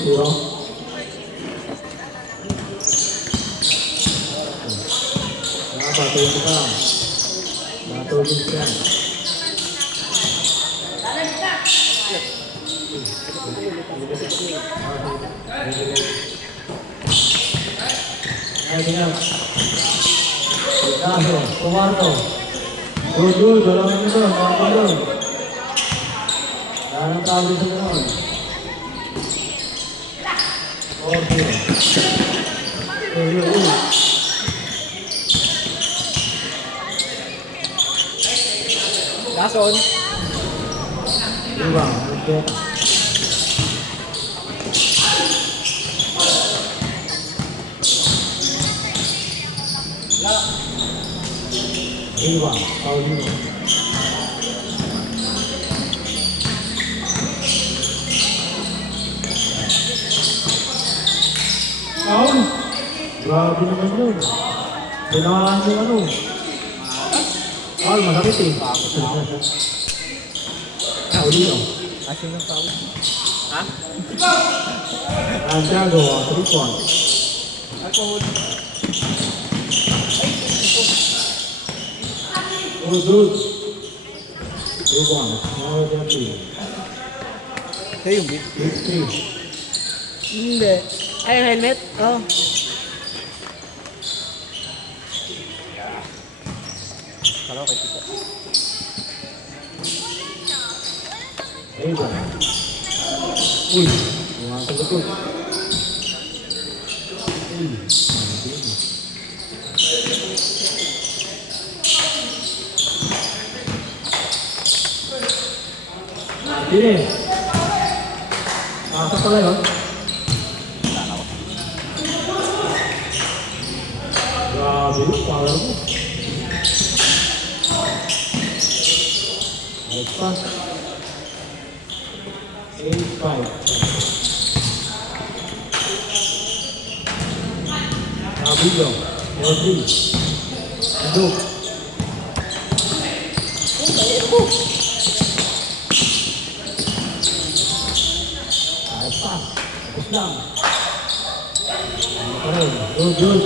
1-0. Nakapatuloy ko pa lang. Nakatulog siya. Ay, tingnan. Ignacio, Kumarto. Good, dalawang minuto, nakapulog. Wala nang tawag sa gano'n. 4-0. Lason. Diba? Okay. Diba? Paulino. Paul! Grabe naman yun. Pinawalaan yung ano. Paul, masakit eh. Paulino. Asin ng Paul. Ha? Santiago, 3 points. Alcohol. Good. 2 points. Now they're 3. Ito yung bit. 3. Hindi. Ay, yung helmet? Oo. Oh. Kala ko kay Tito. Eva. Uy, mga sagot. Ini. Apa pala yun? Grabe, power mo. Next pass. 8-5. Nabigo. Rodri. Aduk. Pass. Islam. Good.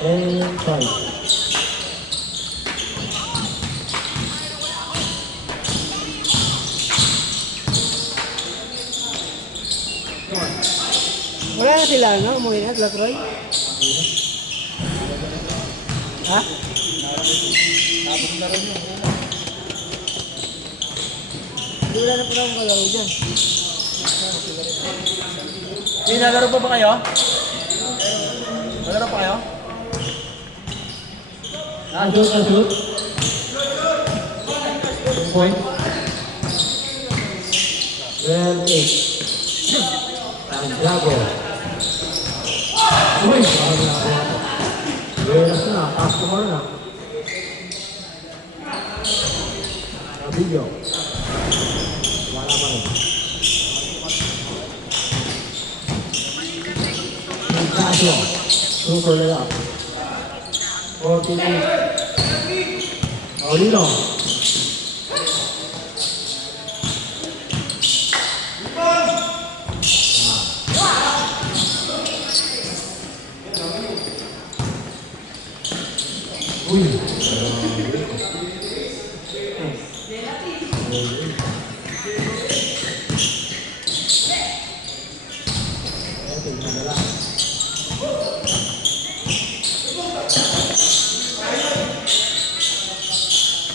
8-5. Wala na sila, no? Umuwi na, Latroy? Ha? Tapos na rin yun. Hindi wala na pala akong kalaro dyan. Hindi, nalaro pa ba kayo? Nalaro pa kayo? Shoot. Point. 12-8. Santiago. Uy, parang nakuha. Velas na, customer na. Nabigo. Wala pa rin. Ignacio. Super layup. 48. Paulino. Uy.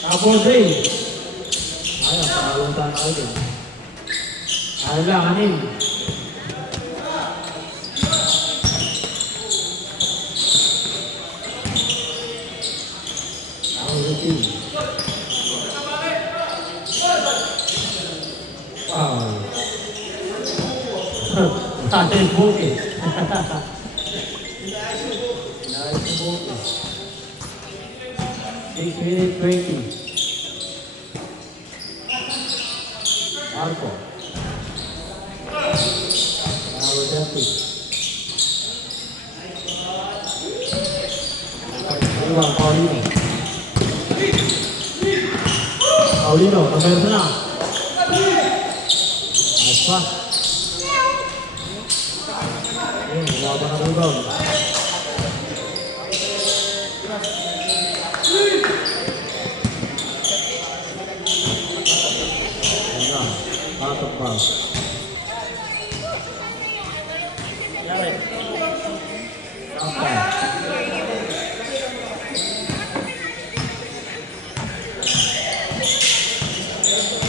Tapos rin. Ayaw, pakaluntan ako din. Ayaw lang, anin. Wow. Tatay buki. Nice buki. 6:20. Marco. Now Jeffy. Paulino. Paulino, number 9. Nice pass.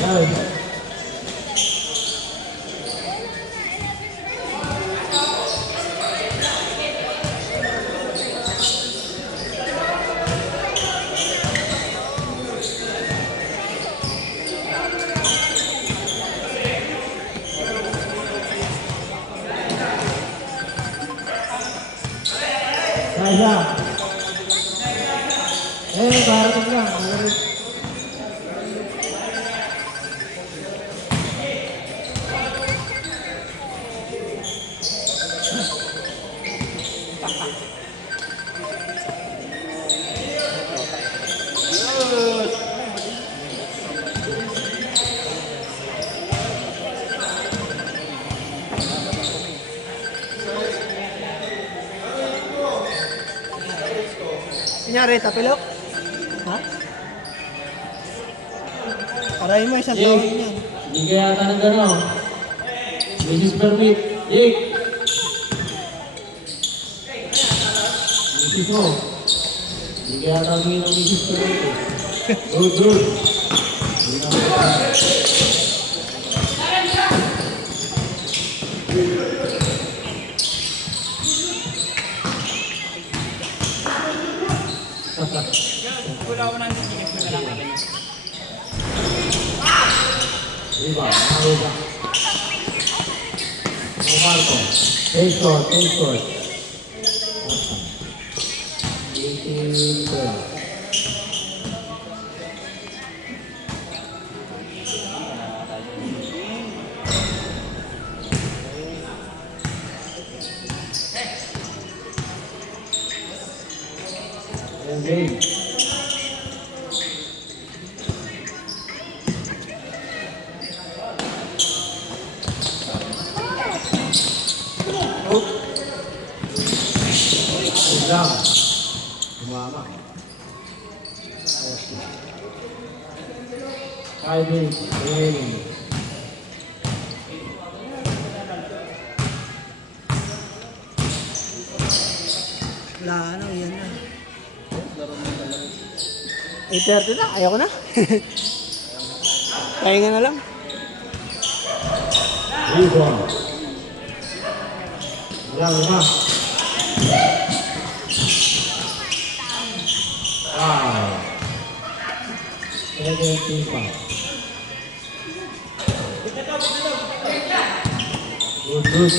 Serve. Kaya. Parating lang. Kunyari, tapilok? Ha? Parahin mo isang tawag niyan. Hindi kaya yata ng gano'n. This is permit. Jake. Misis mo. Hindi kaya yata ng misis permit. Good, good. Hindi na Iba, Maruga. Marco. Take short, take short. Engage. Lang. Umama. Okay. 5 minutes remaining. Wala, ano, yan na. 8:30 na, ayoko na. Pahinga na lang. Rebound. Lang. Wow. 75. Good.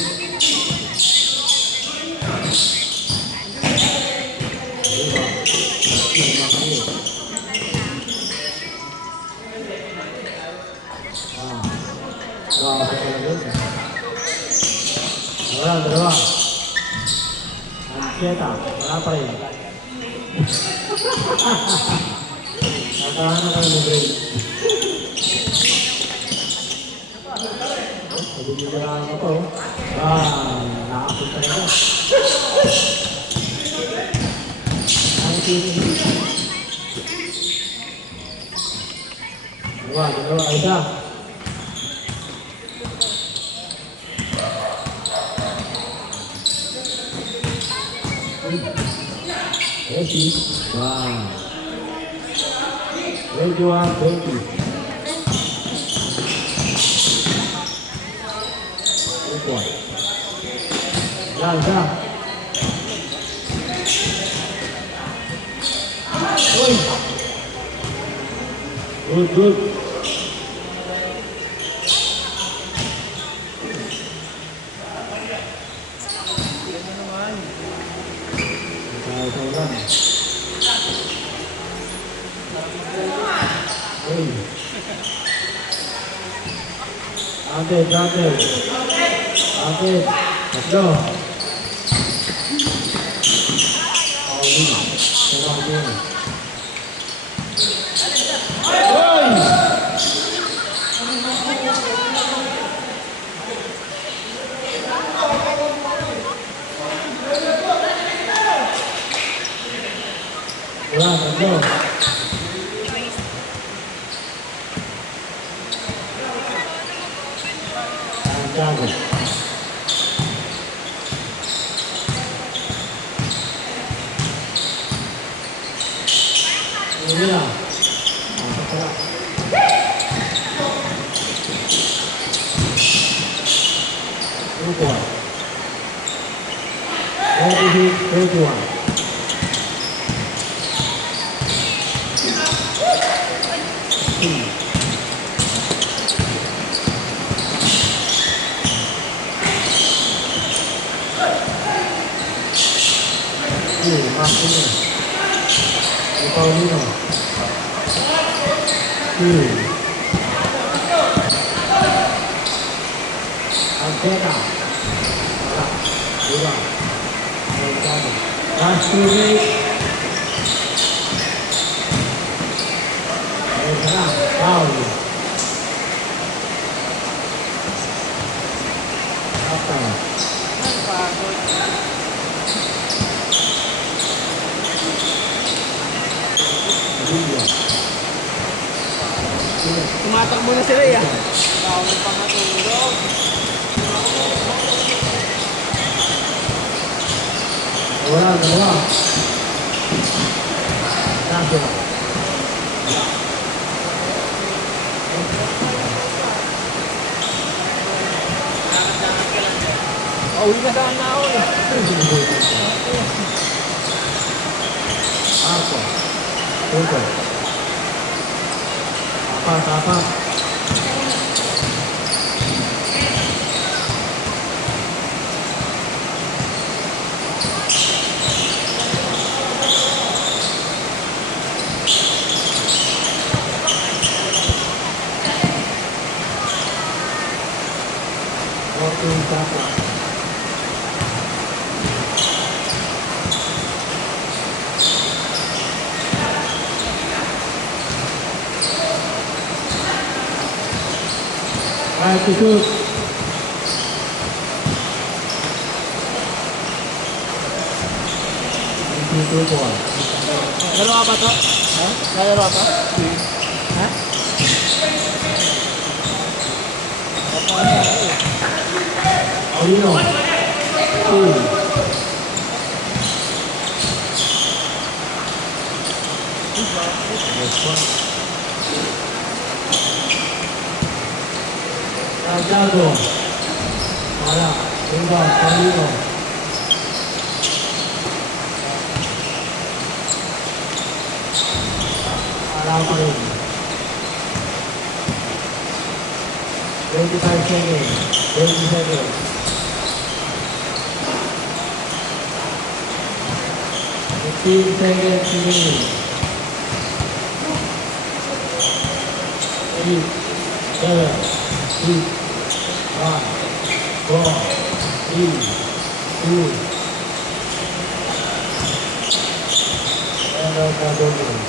Dalawa. Ansieta, wala pa rin. Natahan na kayo ng break. Pagbibigalaan ko to. Nakapit ka na. Ang tinig. Dalawa, isa. Ready? Wow. Ready, 1, 20. Good one. Lang. Good. Ante. Let's go. Let's go. Santiago. Ini lah. 21. Martino. Paulino. Antena. Dua. Last 2 minutes. Foul. Tumatakbo na sila ya. Wala, dalawa. Kaso. Uwi na sana ako eh. Ako. Tuto. Apa. Waktu berapa? Itu boy. Laro apa to? Ha? Laro apa? Ha? Paulino. Santiago. Malah, tinggal Paulino. Paulino. 25 seconds. 20 seconds. Fifteen seconds remaining. 8, 7, 6, 5, 4, 3, 2. And out of the room.